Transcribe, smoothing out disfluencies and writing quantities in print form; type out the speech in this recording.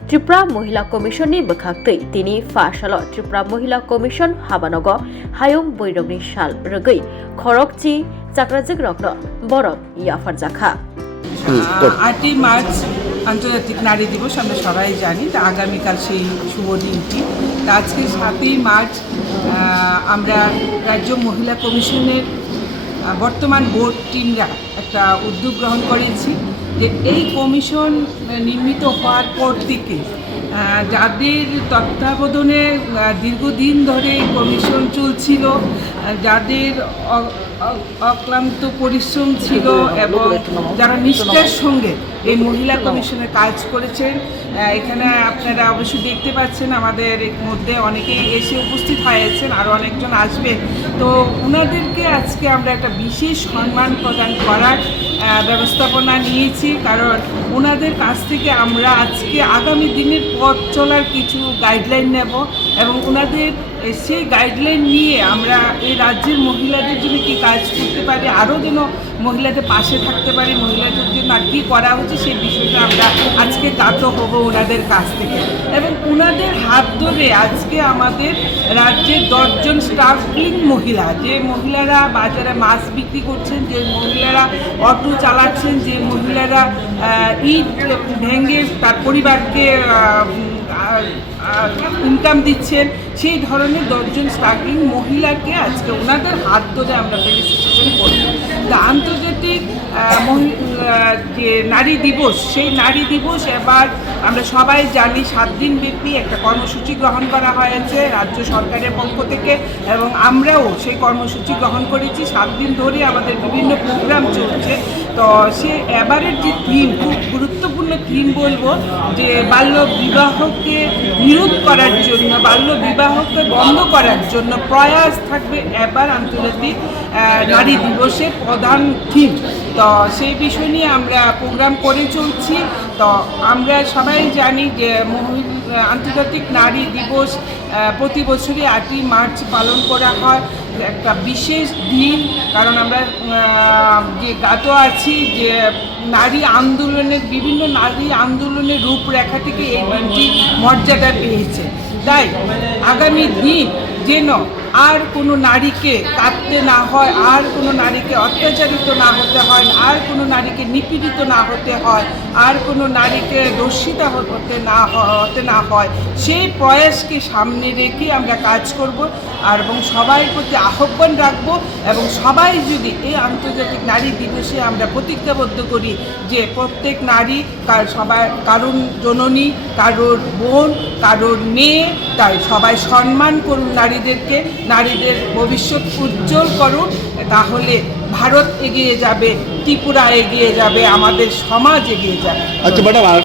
त्रिपुरा महिला कमिशननि बोखांतै दिनै फाशाल त्रिपुरा महिला कमिशन हाबानग हायुं बैरगनि साल रगै खरकची चाक्राजिक रग्न बरफ याफार जाखा 8ই মার্চ আন্তর্জাতিক নারী দিবস আমরা সবাই জানি। তা আগামীকাল সেই শুভ দিনটি। তা আজকে 7ই মার্চ আমরা রাজ্য মহিলা কমিশনের বর্তমান বোর্ড টিমরা একটা উদ্যোগ গ্রহণ করেছি যে এই কমিশন নির্মিত হওয়ার পর থেকে যাদের তত্ত্বাবধানে দীর্ঘদিন ধরে কমিশন চলছিল, যাদের অক্লান্ত পরিশ্রম ছিল এবং যারা নিষ্ঠার সঙ্গে এই মহিলা কমিশনে কাজ করেছেন, এখানে আপনারা অবশ্যই দেখতে পাচ্ছেন আমাদের মধ্যে অনেকেই এসে উপস্থিত হয়েছেন, আরও অনেকজন আসবেন। তো ওনাদেরকে আজকে আমরা একটা বিশেষ সম্মান প্রদান করার ব্যবস্থাপনা নিয়েছি, কারণ ওনাদের কাছ থেকে আমরা আজকে আগামী দিনের পথ চলার কিছু গাইডলাইন নেব এবং ওনাদের সেই গাইডলাইন নিয়ে আমরা এই রাজ্যের মহিলাদের জন্য কী কাজ করতে পারি, আরও যেন মহিলাদের পাশে থাকতে পারি, মহিলাদের জন্য আর কী করা হচ্ছে সেই বিষয়টা আমরা আজকে জ্ঞাত হব ওনাদের কাছ থেকে। এবং ওনাদের হাত ধরে আজকে আমাদের রাজ্যে 10 জন স্টাফলিং মহিলা, যে মহিলারা বাজারে মাছ বিক্রি করছেন, যে মহিলারা অটো চালাচ্ছেন, যে মহিলারা ইট ভেঙে তার পরিবারকে ইনকাম দিচ্ছেন, সেই ধরনের 10 জন স্ট্রাগলিং মহিলাকে আজকে ওনাদের হাত ধরে আমরা ফেলিসিটেশন করব। তা আন্তর্জাতিক যে নারী দিবস, সেই নারী দিবস এবার আমরা সবাই জানি 7 দিন ব্যাপী একটা কর্মসূচি গ্রহণ করা হয়েছে রাজ্য সরকারের পক্ষ থেকে এবং আমরাও সেই কর্মসূচি গ্রহণ করেছি। 7 দিন ধরে আমাদের বিভিন্ন প্রোগ্রাম চলছে। তো সে এবারের যে থিম, খুব গুরুত্বপূর্ণ থিম বলবো, যে বাল্য বিবাহকে বিরোধ করার জন্য, বাল্য বিবাহকে বন্ধ করার জন্য প্রয়াস থাকবে এবার আন্তর্জাতিক নারী দিবসের প্রধান থিম। তো সেই বিষয় নিয়ে আমরা প্রোগ্রাম করে চলছি। তো আমরা সবাই জানি যে আন্তর্জাতিক নারী দিবস প্রতি বছরই 8ই মার্চ পালন করা হয়, একটা বিশেষ দিন। কারণ আমরা যে জ্ঞাত আছি যে নারী আন্দোলনের, বিভিন্ন নারী আন্দোলনের রূপরেখা থেকে এই দিনটি মর্যাদা পেয়েছে। তাই আগামী দিন যেন আর কোনো নারীকে কাঁদতে না হয়, আর কোনো নারীকে অত্যাচারিত না হতে হয়, আর কোনো নারীকে নিপীড়িত না হতে হয়, আর কোনো নারীকে দর্শিত হতে না হয়, সেই প্রয়াসকে সামনে রেখে আমরা কাজ করব আর এবং সবার প্রতি আহ্বান রাখব। এবং সবাই যদি এই আন্তর্জাতিক নারী দিবসে আমরা প্রতিজ্ঞাবদ্ধ করি যে প্রত্যেক নারী কারোর জননী, কারোর বোন, কারোর মেয়ে, তাই সবাই সম্মান করুন নারীদেরকে, নারীদের ভবিষ্যৎ উজ্জ্বল করুন, তাহলে ভারত এগিয়ে যাবে, ত্রিপুরা এগিয়ে যাবে, আমাদের সমাজ এগিয়ে যাবে। আচ্ছা ম্যাডাম,